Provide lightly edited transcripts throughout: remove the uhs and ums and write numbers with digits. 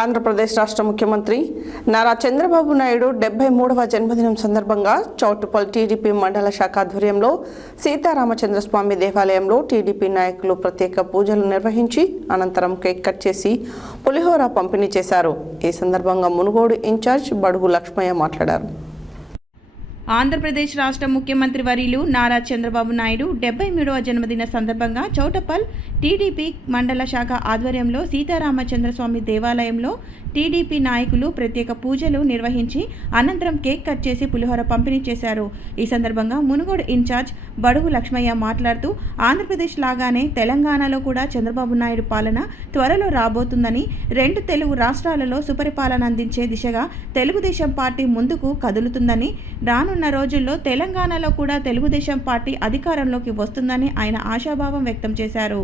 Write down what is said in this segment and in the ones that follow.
ఆంధ్రప్రదేశ్ రాష్ట్ర ముఖ్యమంత్రి నారా చంద్రబాబు నాయుడు 73వ జన్మదినం సందర్భంగా చౌటుప్పల్ టీడీపీ మండల శాఖ ఆధ్వర్యంలో సీతారామచంద్రస్వామి దేవాలయంలో టీడీపీ నాయకులు ప్రత్యేక పూజలు నిర్వహించి అనంతరం కేక్ కట్ చేసి పులిహోర పంపిణీ చేశారు. ఈ సందర్భంగా మునుగోడు ఇన్ఛార్జ్ బడుగు లక్ష్మయ్య మాట్లాడారు. ఆంధ్రప్రదేశ్ రాష్ట్ర ముఖ్యమంత్రి వర్యులు నారా చంద్రబాబు నాయుడు 73వ జన్మదిన సందర్భంగా చౌటుప్పల్ టీడీపీ మండల శాఖ ఆధ్వర్యంలో సీతారామచంద్రస్వామి దేవాలయంలో టీడీపీ నాయకులు ప్రత్యేక పూజలు నిర్వహించి అనంతరం కేక్ కట్ చేసి పులిహోర పంపిణీ చేశారు. ఈ సందర్భంగా మునుగోడు ఇన్ఛార్జ్ బడుగు లక్ష్మయ్య మాట్లాడుతూ ఆంధ్రప్రదేశ్ లాగానే తెలంగాణలో కూడా చంద్రబాబు నాయుడు పాలన త్వరలో రాబోతుందని, 2 తెలుగు రాష్ట్రాలలో సుపరిపాలన అందించే దిశగా తెలుగుదేశం పార్టీ ముందుకు కదులుతుందని, రానున్న రోజుల్లో తెలంగాణలో కూడా తెలుగుదేశం పార్టీ అధికారంలోకి వస్తుందని ఆయన ఆశాభావం వ్యక్తం చేశారు.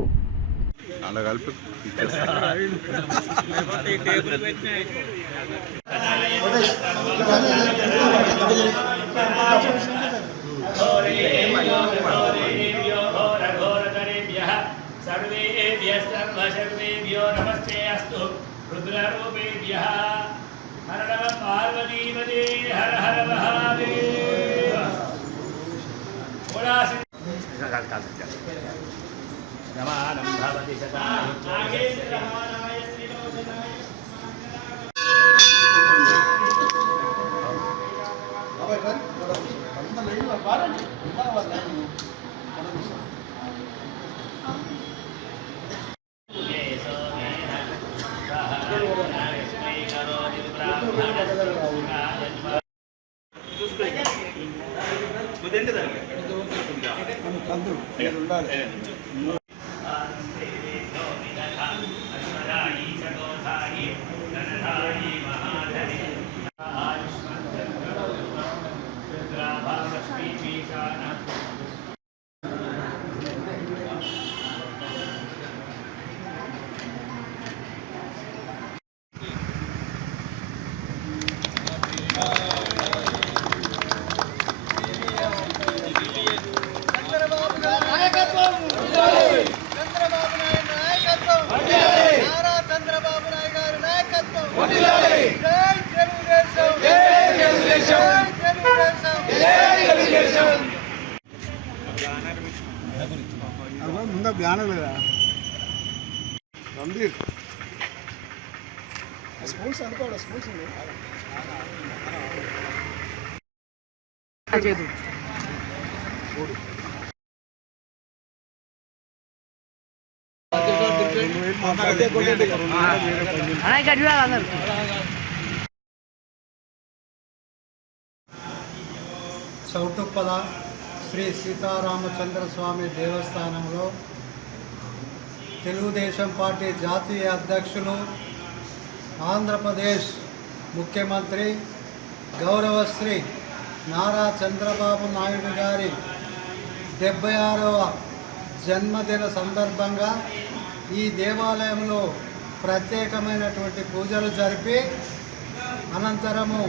सर्वेभ्यो नमस्ते अस्तु रुद्ररूपेभ्यः हर नमः पार्वतीपते हर हर महादेव रमानं भवति सदा ముందు బ్యానర్ లేదా రంబీర్ స్పూన్స్ అనుకోవాలి స్పూన్స్ చౌటుప్పల శ్రీ సీతారామచంద్రస్వామి దేవస్థానంలో తెలుగుదేశం పార్టీ జాతీయ అధ్యక్షులు, ఆంధ్రప్రదేశ్ ముఖ్యమంత్రి గౌరవశ్రీ నారా చంద్రబాబు నాయుడు గారి 76వ జన్మదిన సందర్భంగా ఈ దేవాలయంలో ప్రత్యేకమైనటువంటి పూజలు జరిపి అనంతరము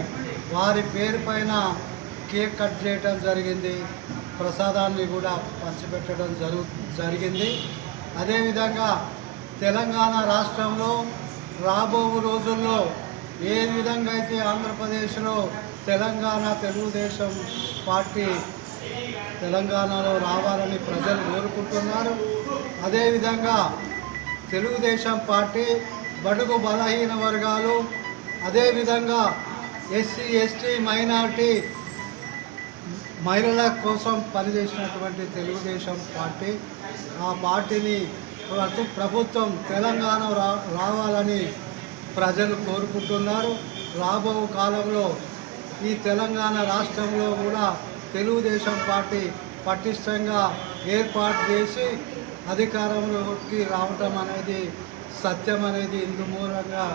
వారి పేరు పైన కేక్ కట్ చేయడం జరిగింది. ప్రసాదాన్ని కూడా పంచిపెట్టడం జరిగింది. అదేవిధంగా తెలంగాణ రాష్ట్రంలో రాబో రోజుల్లో ఏ విధంగా అయితే ఆంధ్రప్రదేశ్లో తెలంగాణ తెలుగుదేశం పార్టీ తెలంగాణలో రావాలని ప్రజలు కోరుకుంటున్నారు. అదేవిధంగా తెలుగుదేశం పార్టీ బడుగు బలహీన వర్గాలు, అదేవిధంగా ఎస్సీ ఎస్టీ మైనారిటీ మహిళల కోసం పనిచేసినటువంటి తెలుగుదేశం పార్టీ, ఆ పార్టీని ప్రభుత్వం తెలంగాణ రావాలని ప్రజలు కోరుకుంటున్నారు. రాబో కాలంలో ఈ తెలంగాణ రాష్ట్రంలో కూడా తెలుగుదేశం పార్టీ పటిష్టంగా ఏర్పాటు చేసి అధికారంలోకి రావటం అనేది సత్యం అనేది ఇందు మూలంగా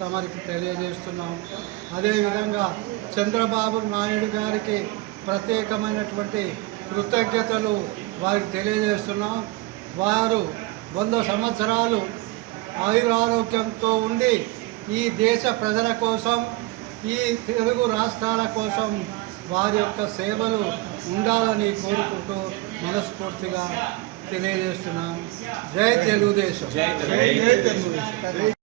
తమరికి తెలియజేస్తున్నాం. అదేవిధంగా చంద్రబాబు నాయుడు గారికి ప్రత్యేకమైనటువంటి కృతజ్ఞతలు వారికి తెలియజేస్తున్నాం. వారు 100 సంవత్సరాలు ఆయురారోగ్యంతో ఉండి ఈ దేశ ప్రజల కోసం, ఈ తెలుగు రాష్ట్రాల కోసం వారి యొక్క సేవలు ఉండాలని కోరుకుంటూ మనస్ఫూర్తిగా తెలియజేస్తున్నాం. జై తెలుగుదేశం.